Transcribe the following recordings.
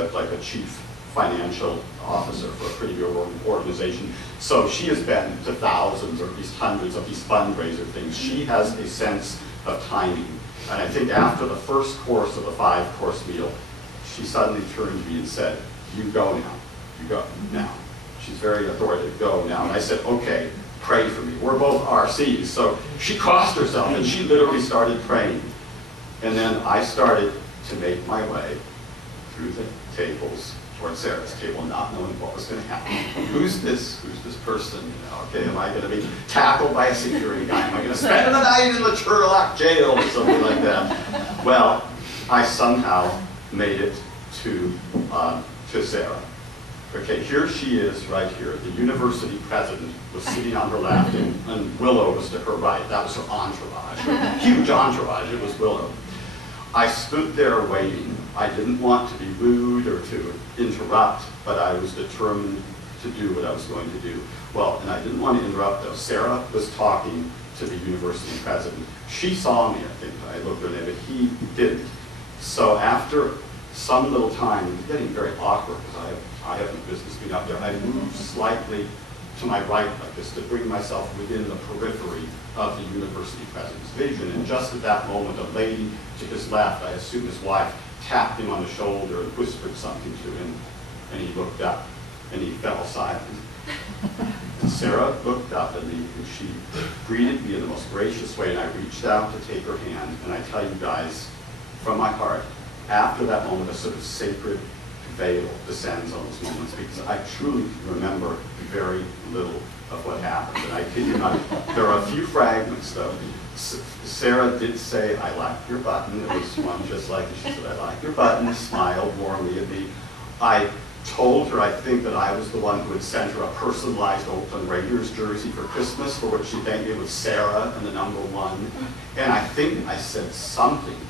like a chief financial officer for a pretty big organization. So she has been to thousands or at least hundreds of these fundraiser things. She has a sense of timing. And I think after the first course of the 5-course meal, she suddenly turned to me and said, "You go now. You go now." She's very authoritative. Go now. And I said, "Okay, pray for me." We're both RCs. So she crossed herself and she literally started praying. And then I started to make my way through the tables towards Sarah's table, not knowing what was going to happen. Who's this person? You know, okay, am I going to be tackled by a security guy? Am I going to spend the night in the Turlock jail or something like that? Well, I somehow made it to Sarah. Okay, here she is right here. The university president was sitting on her left and Willow was to her right. That was her entourage, her huge entourage. It was Willow. I stood there waiting. I didn't want to be rude or to interrupt, but I was determined to do what I was going to do. Well, and I didn't want to interrupt though. Sarah was talking to the university president. She saw me, I think. I looked at him, but he didn't. So after some little time, it was getting very awkward because I have no business being up there. I moved slightly to my right like this to bring myself within the periphery of the university president's vision. And just at that moment, a lady to his left, I assume his wife, tapped him on the shoulder and whispered something to him. And he looked up and he fell silent. And Sarah looked up at me and she greeted me in the most gracious way. And I reached out to take her hand. And I tell you guys, from my heart, after that moment, a sort of sacred veil descends on those moments because I truly remember very little of what happened. And I kid you not, there are a few fragments though. Sarah did say, "I like your button." It was one just like it. She said, "I like your button," smiled warmly at me. I told her, I think, that I was the one who had sent her a personalized Oakland Raiders jersey for Christmas, for which she thanked me with Sarah and the number 1. And I think I said something,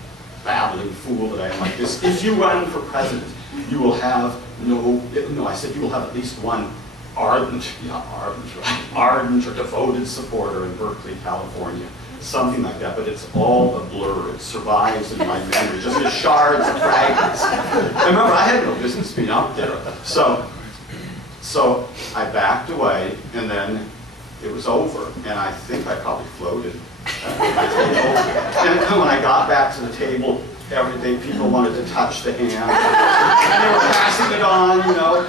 babbling fool that I am like this: "If you run for president, you will have I said, "You will have at least one ardent or devoted supporter in Berkeley, California." Something like that, but it's all a blur. It survives in my memory, just as shards of fragments. And remember, I had no business being out there. So I backed away, and then it was over, and I think I probably floated at my table. And when I got back to the table, people wanted to touch the hand, and they were passing it on, you know,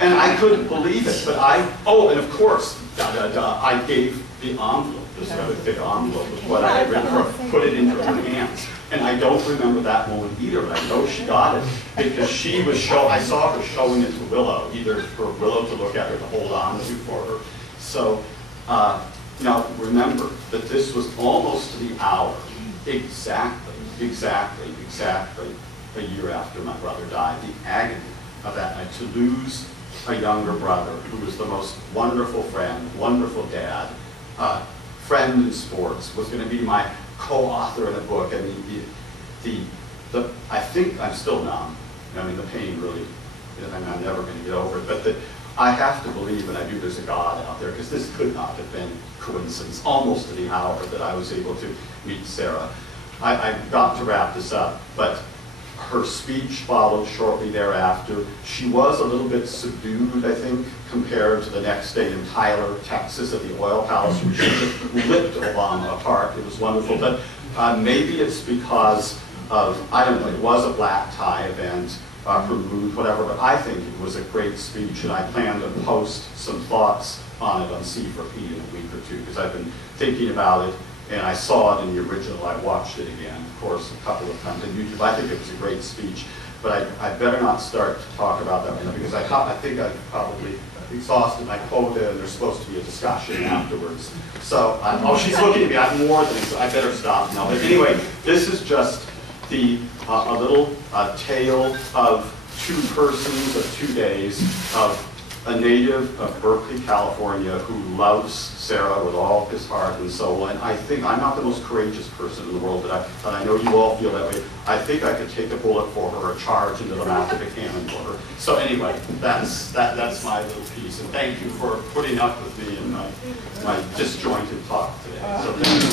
and I couldn't believe it. But and of course, I gave the envelope, this rather thick envelope with what I had written for her, put it into her hands. And I don't remember that moment either, but I know she got it because I saw her showing it to Willow, either for Willow to look at or to hold on to for her. So now remember that this was almost to the hour, exactly a year after my brother died. The agony of that night, to lose a younger brother who was the most wonderful friend, wonderful dad, friend in sports, was going to be my co-author in a book. I mean, I think I'm still numb. I mean, the pain really, I'm never going to get over it. But I have to believe, and I do, there's a God out there, because this could not have been coincidence, almost to the hour that I was able to meet Sarah. I've got to wrap this up, but her speech followed shortly thereafter. She was a little bit subdued, I think, compared to the next day in Tyler, Texas, at the Oil Palace, where she just ripped Obama apart. It was wonderful, but maybe it's because of, I don't know, it was a black tie event, her mood, whatever, but I think it was a great speech, and I plan to post some thoughts on it on C4P in a week or two, because I've been thinking about it. And I saw it in the original. I watched it again, of course, a couple of times on YouTube. I think it was a great speech, but I better not start to talk about that right now, because I think I've probably exhausted my quota, and there's supposed to be a discussion afterwards. So, she's looking at me. I have more than so I better stop now. But anyway, this is just a little tale of 2 persons of 2 days of a native of Berkeley, California, who loves Sarah with all his heart and soul. And I think I'm not the most courageous person in the world, but I know you all feel that way. I think I could take a bullet for her or charge into the mouth of a cannon for her. So anyway, that's my little piece. And thank you for putting up with me in my disjointed talk today. So thank you.